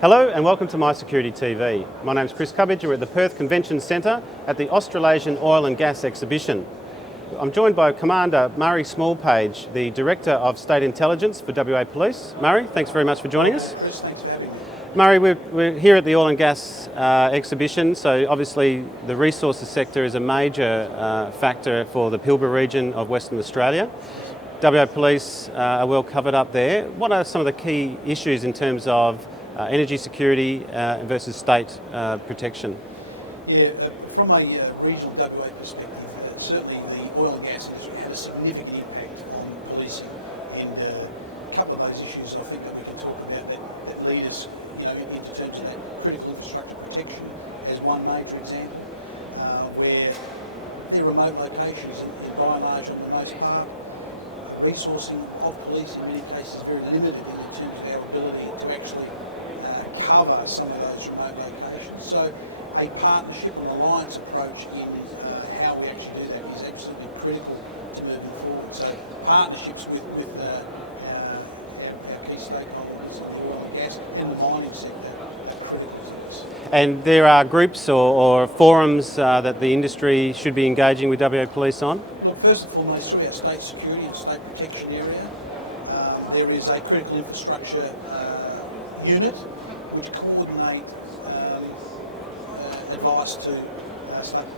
Hello and welcome to My Security TV. My name's Chris Cubbage. We're at the Perth Convention Centre at the Australasian Oil and Gas Exhibition. I'm joined by Commander Murray Smalpage, the Director of State Intelligence for WA Police. Murray, thanks very much for joining us. Chris, thanks for having me. Murray, we're here at the Oil and Gas exhibition, so obviously the resources sector is a major factor for the Pilbara region of Western Australia. WA Police are well covered up there. What are some of the key issues in terms of energy security versus state protection? Yeah, from a regional WA perspective, certainly the oil and gas industry had a significant impact on policing, and a couple of those issues I think that we can talk about that lead us, into terms of that critical infrastructure protection as one major example, where they're remote locations and by and large, on the most part, resourcing of police in many cases is very limited in terms of our ability to actually cover some of those remote locations. So a partnership or alliance approach in how we actually do that is absolutely critical to moving forward. So partnerships with our key stakeholders, the oil and gas and the mining sector, are critical to this. And there are groups or forums that the industry should be engaging with WA Police on? Look, first and foremost, through our state security and state protection area, there is a critical infrastructure unit which coordinate advice to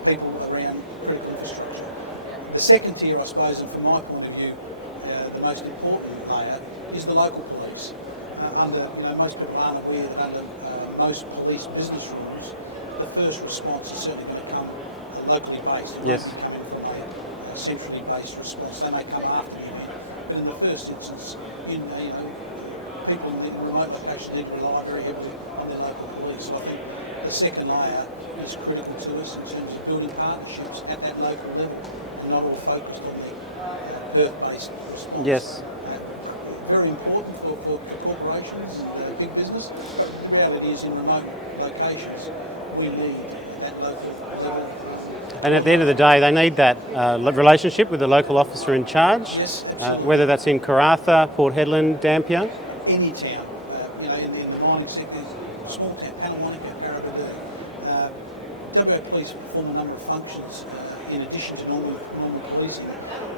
people around critical infrastructure. The second tier, I suppose, and from my point of view, the most important layer is the local police. Most people aren't aware that under most police business rules, the first response is certainly going to come locally based. It Yes. won't be coming from a centrally based response. They may come after the event, but in the first instance, people in the remote locations need to rely very heavily on their local police. So I think the second layer is critical to us in terms of building partnerships at that local level and not all focused on the Perth-based response. Yes. Very important for corporations, big business, but the reality is in remote locations, we need that local level. And at the end of the day, they need that relationship with the local officer in charge, Yes, absolutely. whether that's in Karratha, Port Hedland, Dampier. Any town, in the mining sector, small town, Panawanika, Paraburdoo. WA Police perform a number of functions in addition to normal policing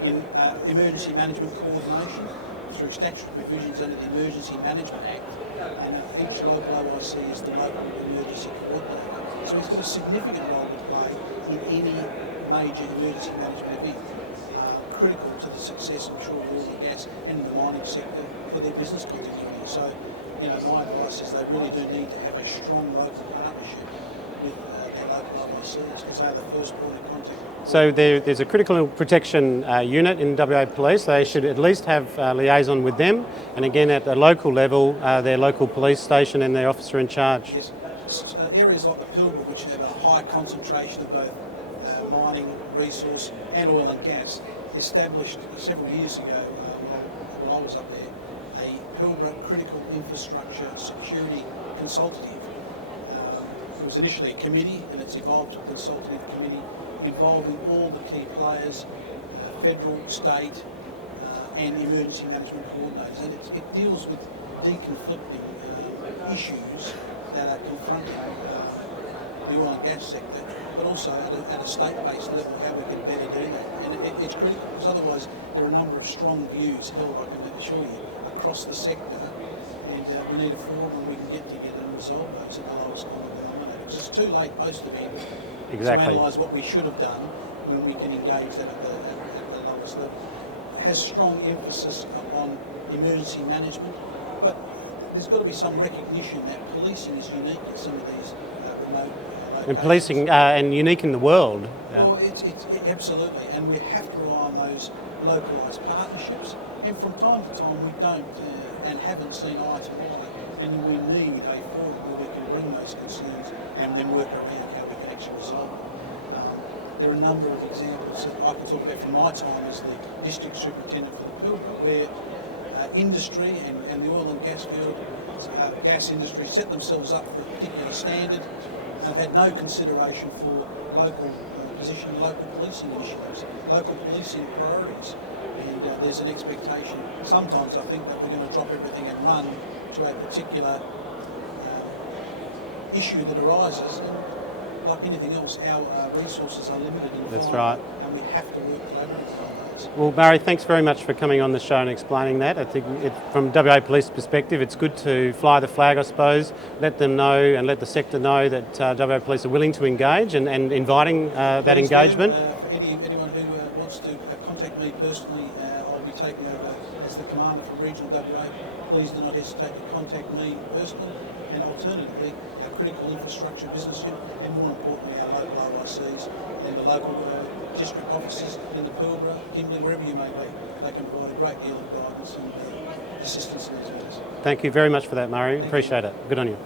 in emergency management coordination through statutory provisions under the Emergency Management Act, and each local OIC is the local emergency coordinator. So he's got a significant role to play in any major emergency management event. Critical to the success, I'm sure, of the oil and gas and the mining sector for their business continuity. So, my advice is they really do need to have a strong local partnership with their local OICs because they are the first point of contact. So there's a critical protection unit in WA Police. They should at least have liaison with them, and again at the local level, their local police station and their officer in charge. Yes, areas like the Pilbara, which have a high concentration of both mining, resource and oil and gas, established several years ago, when I was up there, a Pilbara Critical Infrastructure Security Consultative. It was initially a committee and it's evolved to a consultative committee involving all the key players, federal, state and emergency management coordinators. And it deals with deconflicting issues that are confronting the oil and gas sector, but also at a state-based level, how we can better do that. And it's critical because otherwise there are a number of strong views held, I can assure you, across the sector, and we need a forum where we can get together and resolve those at the lowest common denominator. Because it's too late post-event to analyse what we should have done when we can engage that at the lowest level. It has strong emphasis on emergency management, but there's got to be some recognition that policing is unique in some of these remote locations. And policing and unique in the world. Well, it's absolutely, and we have to rely on those localised partnerships. And from time to time, we don't and haven't seen eye to eye, and we need a forum where we can bring those concerns and then work around how we can actually resolve them. There are a number of examples that I can talk about from my time as the district superintendent for the Pilbara, where industry and the oil and gas field, gas industry set themselves up for a particular standard and have had no consideration for local position, local policing initiatives, local policing priorities. And there's an expectation, sometimes I think, that we're going to drop everything and run to a particular issue that arises, and like anything else, our resources are limited and That's finite, right. and we have to work collaboratively on those. Well, Murray, thanks very much for coming on the show and explaining that. I think from WA Police perspective, it's good to fly the flag, I suppose, let them know and let the sector know that WA Police are willing to engage and inviting that Please do, engagement. for anyone who wants to contact me personally, I'll be taking over as the commander for Regional WA. Please do not hesitate to contact me personally, and alternatively, our critical infrastructure business unit, and more importantly, our local OICs and the local district officers in the Pilbara, Kimberley, wherever you may be. They can provide a great deal of guidance and assistance in these matters. Thank you very much for that, Murray. Appreciate it. Good on you.